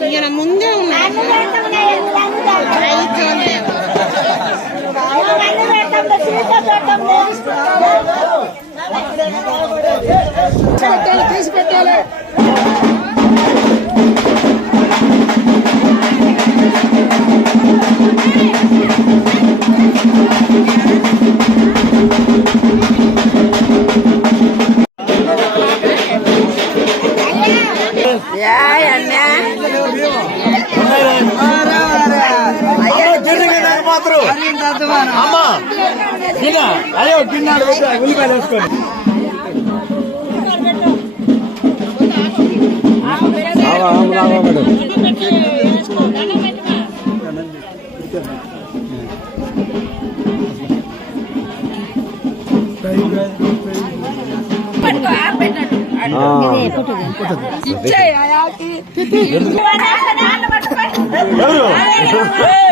이거랑 뭔데 오늘? 야, 야, 야. మాత్రం అమ్మ ఇలా అయ్యో తిన్నాడు ఉల్లిపాయలు వేసుకోండి ఎవరు